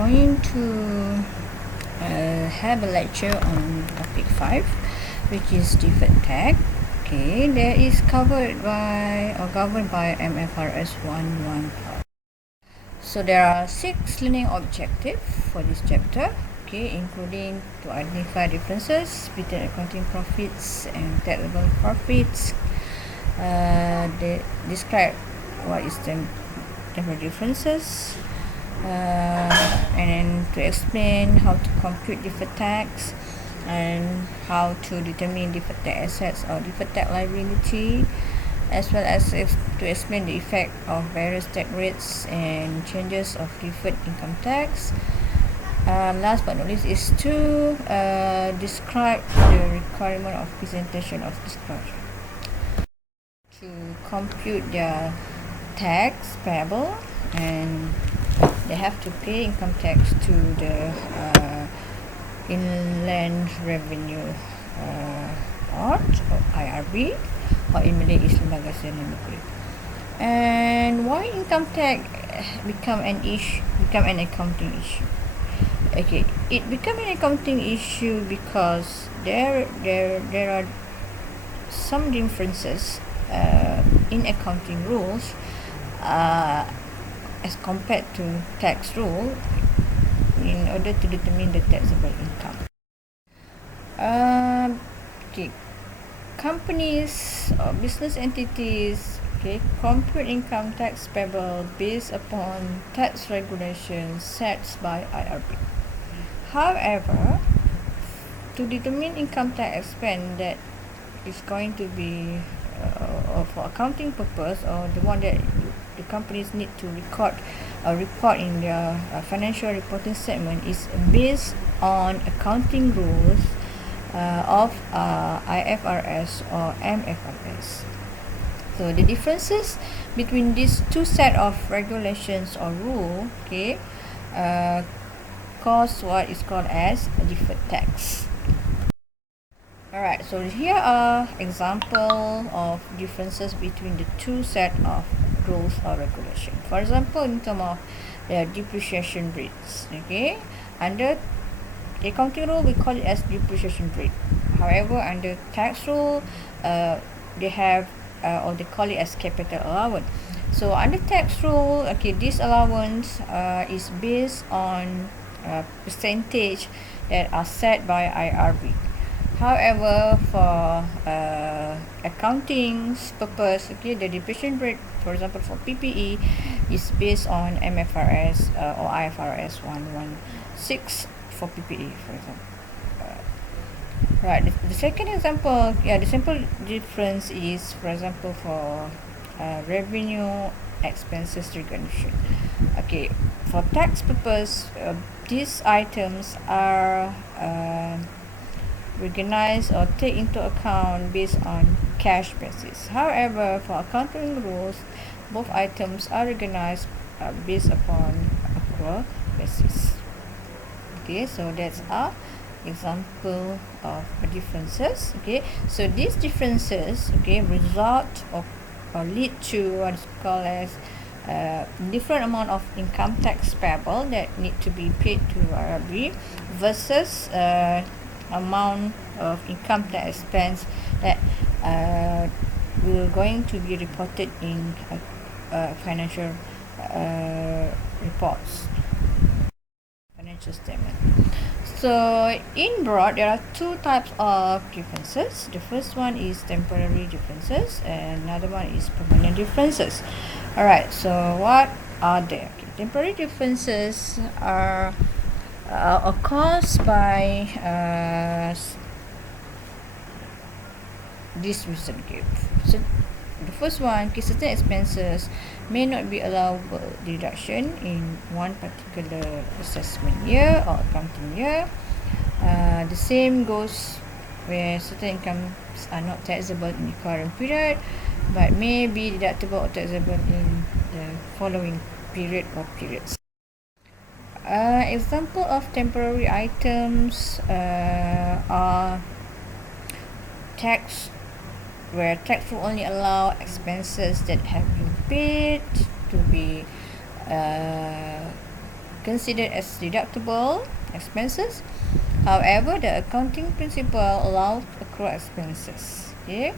going to have a lecture on topic 5, which is deferred tax. Okay, that is covered by or governed by MFRS 115. So there are 6 learning objectives for this chapter, okay, including to identify differences between accounting profits and taxable profits, describe what is the temporary differences, and then to explain how to compute deferred tax and how to determine deferred tax assets or deferred tax liability, as well as to explain the effect of various tax rates and changes of deferred income tax. Last but not least is to describe the requirement of presentation of disclosure to compute their tax payable, and they have to pay income tax to the Inland Revenue Board or IRB, or in Malay is Lembaga Sdn Negeri. And why income tax become an accounting issue? Okay, it become an accounting issue because there are some differences in accounting rules as compared to tax rule in order to determine the taxable income. Okay, companies or business entities, okay, compute income tax payable based upon tax regulations set by IRB. However, to determine income tax expense that is going to be for accounting purpose, or the one that the companies need to report in their financial reporting statement, is based on accounting rules of IFRS or MFRS. So the differences between these two set of regulations or rule, okay, cause what is called as a deferred tax. Alright, so here are example of differences between the two set of rules or regulation. For example, in terms of the depreciation rates, okay, under accounting rule we call it as depreciation rate. However, under tax rule, they have or they call it as capital allowance. So under tax rule, okay, this allowance is based on percentage that are set by IRB. However, for accounting purpose, okay, the depreciation rate, for example, for PPE, is based on MFRS or IFRS 116 for PPE, for example. Right. The second example, the simple difference is, for example, for revenue expenses recognition. Okay, for tax purpose, these items are recognized or take into account based on cash basis. However, for accounting rules, both items are recognized based upon accrual basis. Okay, so that's our example of differences. Okay, so these differences, okay, result or lead to what is called as different amount of income tax payable that need to be paid to IRB versus amount of income tax expense that will going to be reported in financial reports, financial statement. So in broad, there are two types of differences. The first one is temporary differences, and another one is permanent differences. Alright, so what are they? Okay, temporary differences are caused by this reason. Okay, so the first one, certain expenses may not be allowable deduction in one particular assessment year or accounting year. The same goes where certain incomes are not taxable in the current period, but may be deductible or taxable in the following period or periods. Example of temporary items are tax, where tax will only allow expenses that have been paid to be considered as deductible expenses. However, the accounting principle allows accrual expenses, okay,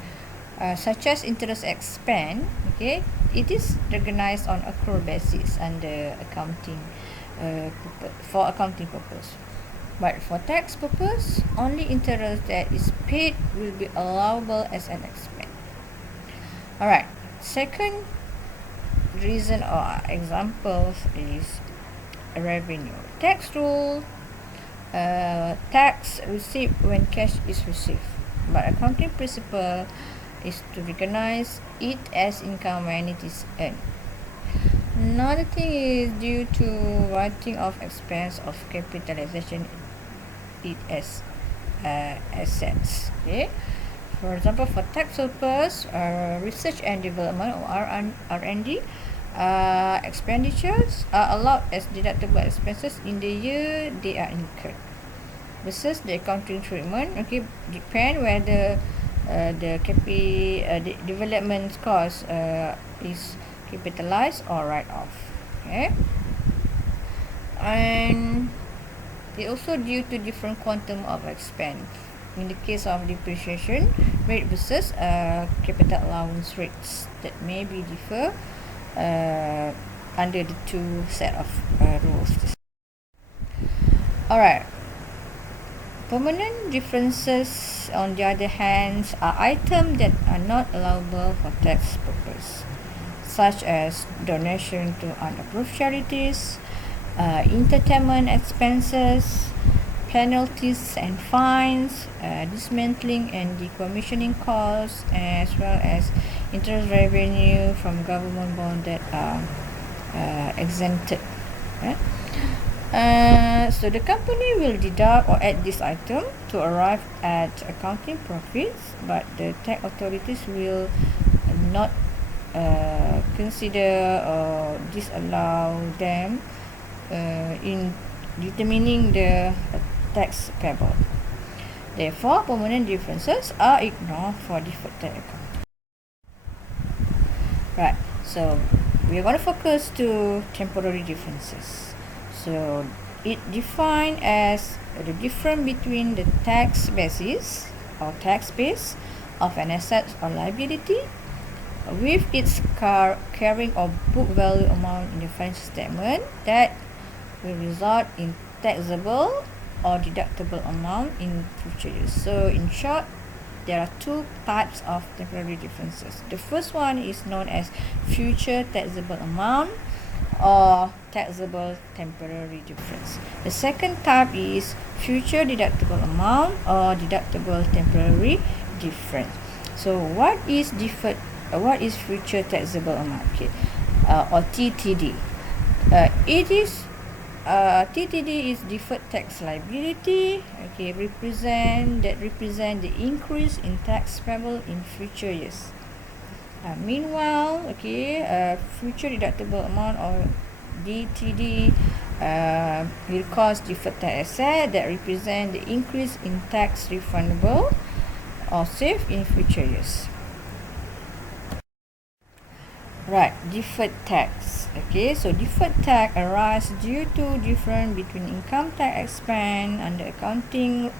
such as interest expense, okay, it is recognized on accrual basis under accounting for accounting purpose. But for tax purpose, only interest that is paid will be allowable as an expense. Alright, second reason or examples is revenue. Tax rule, tax received when cash is received. But accounting principle is to recognize it as income when it is earned. Another thing is due to writing off expense of capitalization it as assets. Okay. For example, for tax purpose, research and development or R&D expenditures are allowed as deductible expenses in the year they are incurred. Versus the accounting treatment, okay, depend whether the development cost is capitalized or write off. Okay, and it also due to different quantum of expense. In the case of depreciation rate versus capital allowance rates that may be differ under the two set of rules. Alright. Permanent differences, on the other hand, are items that are not allowable for tax purpose, such as donation to unapproved charities, entertainment expenses, penalties and fines, dismantling and decommissioning costs, as well as interest revenue from government bonds that are exempted. So the company will deduct or add this item to arrive at accounting profits, but the tax authorities will not consider or disallow them in determining the tax payable. Therefore, permanent differences are ignored for deferred tax accounting. Right, so we are going to focus to temporary differences. So it defined as the difference between the tax basis or tax base of an asset or liability with its carrying or book value amount in the financial statement that will result in taxable or deductible amount in future years. So in short, there are two types of temporary differences. The first one is known as future taxable amount or taxable temporary difference. The second type is future deductible amount or deductible temporary difference. So what is deferred? What is future taxable amount? Okay, or TTD. TTD is deferred tax liability. Okay, represent the increase in tax payable in future years. Meanwhile, future deductible amount or DTD will cause deferred tax asset that represent the increase in tax refundable or saved in future years. Right, deferred tax. Okay, so deferred tax arises due to difference between income tax expense under accounting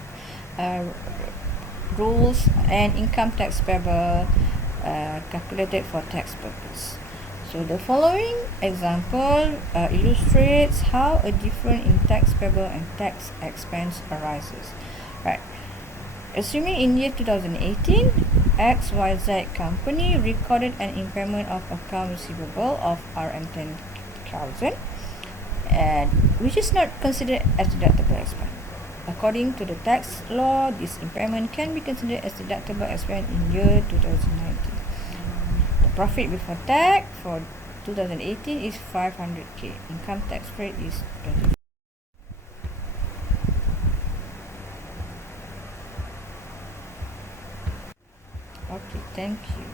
rules and income tax payable calculated for tax purpose. So the following example illustrates how a difference in tax payable and tax expense arises. Right. Assuming in year 2018, XYZ company recorded an impairment of account receivable of RM10,000, which is not considered as deductible expense. According to the tax law, this impairment can be considered as deductible expense in year 2019. The profit before tax for 2018 is 500k. Income tax rate is 20%. Okay, thank you.